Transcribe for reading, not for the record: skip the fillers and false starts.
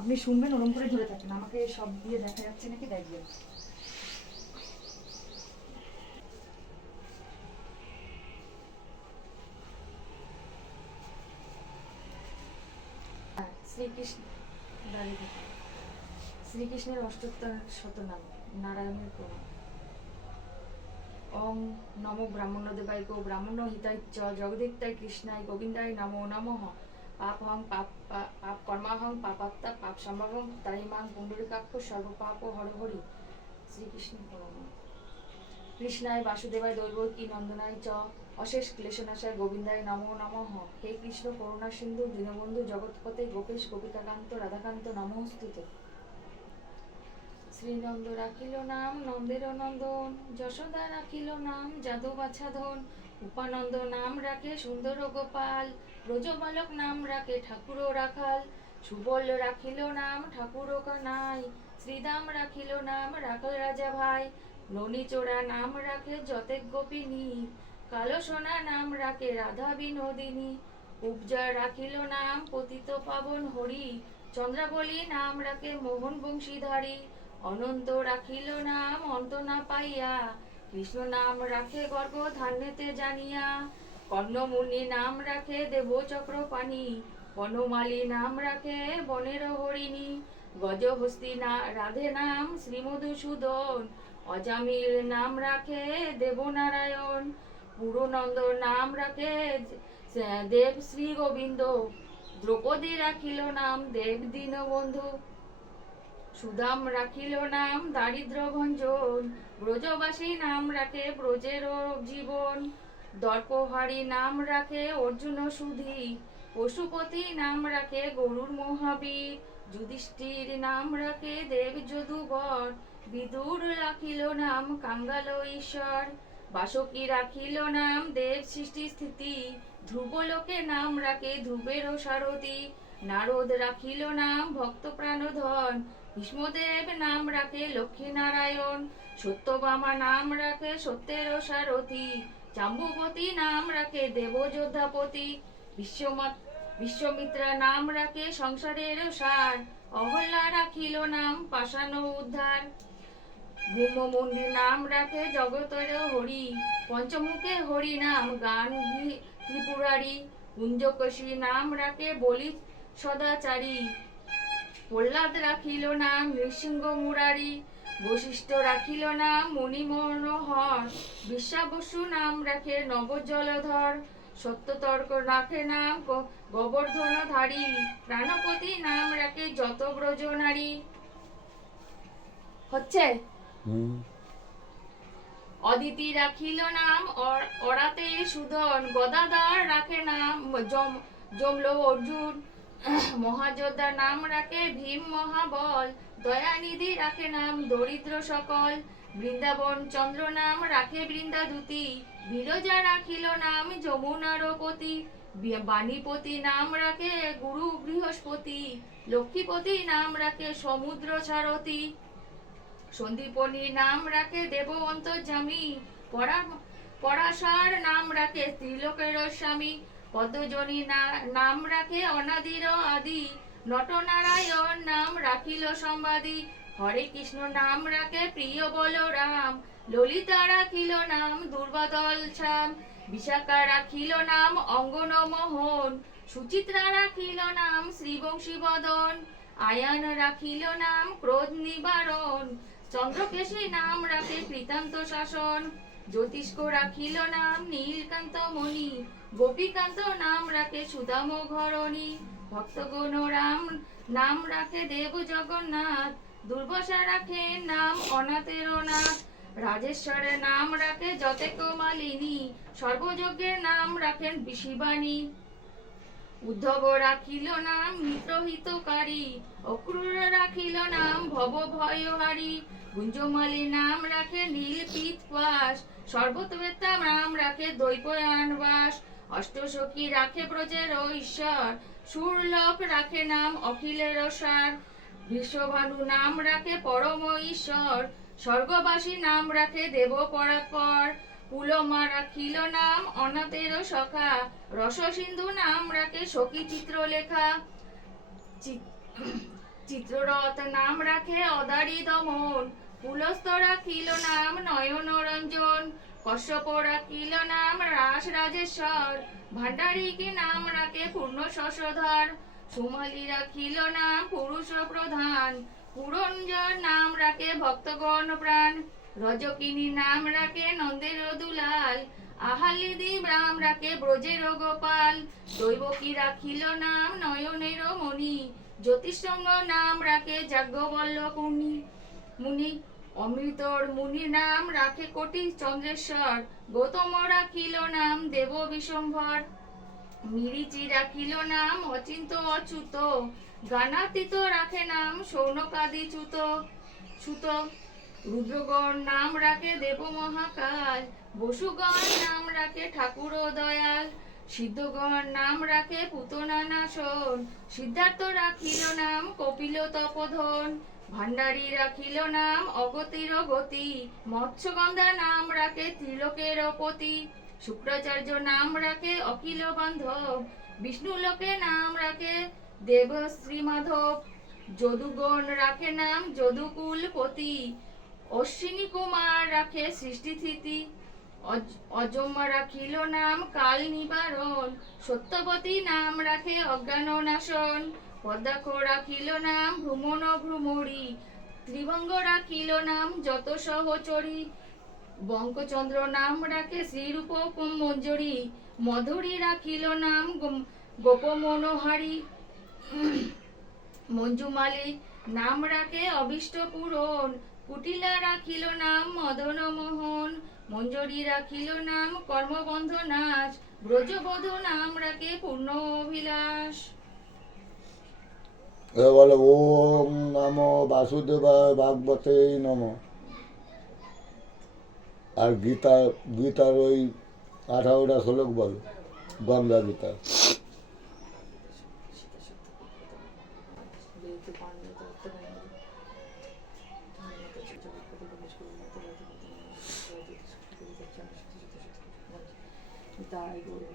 আপনি শুনবেন, ওরম করে ধরে থাকেন, আমাকে সব দিয়ে দেখা যাচ্ছে নাকি দেখবেন। শ্রীকৃষ্ণ দাঁড়িয়ে থাকুন। শ্রীকৃষ্ণের অষ্টোত্তর শতনাম। নারায়ণের প্রণাম। ওম নমো ব্রাহ্মণদেবায় গো ব্রাহ্মণ হিতায় চ জগদিত্তায় কৃষ্ণায় গোবিন্দায় নমো নমঃ। পাপহং পাপ কর্মাহং পাপাত্তা পাপ সম্ভবং তারিমাং পুণ্ডরিকাক্ষ সর্বপাপ হরহরি। শ্রীকৃষ্ণ প্রণাম। কৃষ্ণায় বাসুদেবায় দৈবকী নন্দনায় চ অশেষ ক্লেশনাশায় গোবিন্দায় নমো নমঃ। হে কৃষ্ণ করুণা সিন্ধু দীনবন্ধু জগৎপতে গোপেশ গোপিকাকান্ত রাধাকান্ত নমস্তুতে। শ্রীনন্দ রাখিল নাম নন্দের নন্দন, যশোদা রাখিল নাম যাদব বাছাধন, উপানন্দ নাম রাখে সুন্দর গোপাল, ব্রজবালক নাম রাখে ঠাকুর রাখাল, সুবল রাখিল নাম ঠাকুর কানাই, শ্রীদাম রাখিল নাম রাখাল রাজা ভাই, ননীচোরা নাম রাখে যতেক গোপিনী, কালো সোনা নাম রাখে রাধা বিনোদিনী, উপজা রাখিল নাম পতিত পাবন হরি, চন্দ্রাবলী নাম রাখে মোহন বংশীধারী, অনন্ত রাখিল নাম অন্ত না পাইয়া, কৃষ্ণ নাম রাখে গর্গ ধান্যতে জানিয়া, কর্ণমুনি নাম রাখে দেব চক্রপাণি, বনমালী নাম রাখে বনের হরিণী, গজহস্তি না রাধে নাম শ্রীমধুসূদন, অজামিল নাম রাখে দেবনারায়ণ, পুরনন্দ নাম রাখে দেব শ্রী গোবিন্দ, দ্রৌপদী রাখিল নাম দেব দীনবন্ধু, সুদাম রাখিল নাম দারিদ্র ভঞ্জন, ব্রজবাসী নাম রাখে ব্রজের জীবন, দর্পহারী নাম রাখে অর্জুন সুধী, পশুপতি নাম রাখে গরুর মহাবীর, যুধিষ্ঠির নাম রাখে দেব যদুবর, বিদুর রাখিল নাম কাঙ্গাল ঈশ্বর, বাসকী রাখিল নাম দেব সৃষ্টি স্থিতি, ধ্রুবলোকে নাম রাখে ধ্রুবের সারথি, নারদ রাখিল নাম ভক্ত প্রাণধন, ভীষ্মদেব নাম রাখে লক্ষ্মী নারায়ণ, সত্যভামা নাম রাখে সত্যের সারথি, জাম্বুবতী নাম রাখে দেবযোদ্ধাপতি, বিশ্বমিত্রা নাম রাখে সংসারের সার, অহল্যা রাখিল নাম পাষাণ উদ্ধার, ব্রহ্মমন্দির নাম রাখে জগতের হরি, পঞ্চমুখে হরি নাম গান ত্রিপুরারি, কুঞ্জকশী নাম রাখে বলি সদাচারী, প্রহ্লাদ রাখিল নাম নৃসিংহ মুরারি, বশিষ্ঠ রাখিল নাম মণি মনোহর, বিশ্বাবসু নাম রাখে নবজলধর, সত্যতর্ক রাখে নাম গোবর্ধনধারী, প্রাণপতি নাম রাখে যত ব্রজ নারী। হচ্ছে অদিতি রাখিল নাম অরাতে সুদন, গদাধর রাখে নাম জমল অর্জুন, মহাযোদ্ধা নাম রাখে ভীম মহাবল, দয়ানিধি রাখে নাম দরিদ্র সকল, বৃন্দাবন চন্দ্র নাম রাখে বৃন্দাদূতি, বিরজা রাখিল নাম যমুনার পতি, বাণীপতি নাম রাখে গুরু বৃহস্পতি, লক্ষ্মীপতি নাম রাখে সমুদ্র সারথী, সন্দীপনী নাম রাখে দেব অন্তর্যামী, পরাশর নাম রাখে ত্রিলোকের স্বামী, পদ্মজনী নাম রাখে অনাদির আদি, নটনারায়ণ নাম রাখিল সম্বাদী, হরে কৃষ্ণ নাম রাখে প্রিয় বলরাম, ললিতা রাখিল নাম দুর্বাদল ছাম, বিশাখা রাখিল নাম অঙ্গন মোহন, সুচিত্রা রাখিল নাম শ্রীবংশী বদন, আয়ান রাখিল নাম ক্রোধ নিবারণ, চন্দ্রকেশী নাম রাখে কৃতান্ত শাসন, জ্যোতিষ্ক রাখিল নাম নীলকান্ত মণি, গোপীকান্ত নাম রাখে সুদাম ঘরণী, ভক্তগণ রাম নাম রাখে দেব জগন্নাথ, দুর্বাসা রাখে নাম অনাথের নাথ, রাজেশ্বরের নাম রাখে যতেক মালিনী, সর্বযজ্ঞের নাম রাখেন শিবানী, উদ্ধব রাখিল নাম মিত্রহিতকারী, অক্রূর রাখিল নাম ভব ভয়হারী, গুঞ্জমালী নাম রাখে নীলপীত পাশ, সর্বতবেত্তা নাম রাখে দৈপয়ানবাস, অষ্টসখী রাখে ব্রজের ঈশ্বর, সুরলোক রাখে নাম অখিলের সার, বিশ্বভানু নাম রাখে পরম ঈশ্বর, স্বর্গবাসী নাম রাখে দেব পরাৎপর, পুলমা রাখিল নাম অনাথের সখা, রসসিন্ধু নাম রাখে সখী চিত্রলেখা, চিত্ররথ নাম রাখে অদারি দমন, পুলস্ত রাখিল নাম নয়ন রঞ্জন, কশ্যপ রাখিল নাম রাস রাজেশ্বর, ভান্ডারীকে নাম রাখে পূর্ণ শশধর, সুমালি রাখিল নাম পুরুষ প্রধান, পুরঞ্জর নাম রাখে ভক্তগণ প্রাণ, রজকিনী নাম রাখে নন্দের দুলাল, আহালিদি নাম রাখে ব্রজের গোপাল, দৈবকী রাখিল নাম নয়নের মণি, জ্যোতিষঙ্গ নাম রাখে যাজ্ঞবল্লভ মুনি, অমৃতর মুনি নাম রাখে কোটি চন্দ্রেশ্বর, গৌতম রাখিল নাম দেব বিশ্বম্ভর, মিরিচি রাখিল নাম অচিন্ত অচ্যুত, গানাতীত রাখে নাম সৌনকাদি সুত, রুদ্রগণ নাম রাখে দেব মহাকাল, বসুগণ নাম রাখে ঠাকুর দয়াল, সিদ্ধগণ নাম রাখে পুতনা নাশন, সিদ্ধার্থ রাখিল নাম কপিল তপোধন, ভান্ডারী রাখিল নাম অগতির গতি, মৎস্যগন্ধা নাম রাখে ত্রিলোকের পতি, শুক্রাচার্য নাম রাখে অখিল বান্ধব, বিষ্ণুলোকে নাম রাখে দেব শ্রী মাধব, যদুগণ রাখে নাম যদুকুল পতি, অশ্বিনী কুমার রাখে সৃষ্টি স্থিতি, অজম রাখিল নাম কাল নিবারণ, সত্যবতী নাম রাখে অজ্ঞান নাশন, পদ্মাক্ষ রাখিল নাম ভ্রমণ ভ্রমরী, ত্রিভঙ্গ রাখিল নাম যত সহচরী, বঙ্কচন্দ্র নাম রাখে শ্রীরূপ মঞ্জরী, মধুরী রাখিল নাম গোপ মনোহারী, মঞ্জুমালী নাম রাখে অভীষ্ট পূরণ, কুটিলা রাখিল নাম মদন মোহন, মঞ্জরী রাখিল নাম কর্মবন্ধ নাশ, ব্রজবধূ নাম রাখে পূর্ণ অভিলাষ। এবার বলো ওম নমো বাসুদেবায় ভাগবতে নমঃ। আর গীতার ওই 18টা শ্লোক বলো, গঙ্গা গীতা। তাই গৌরব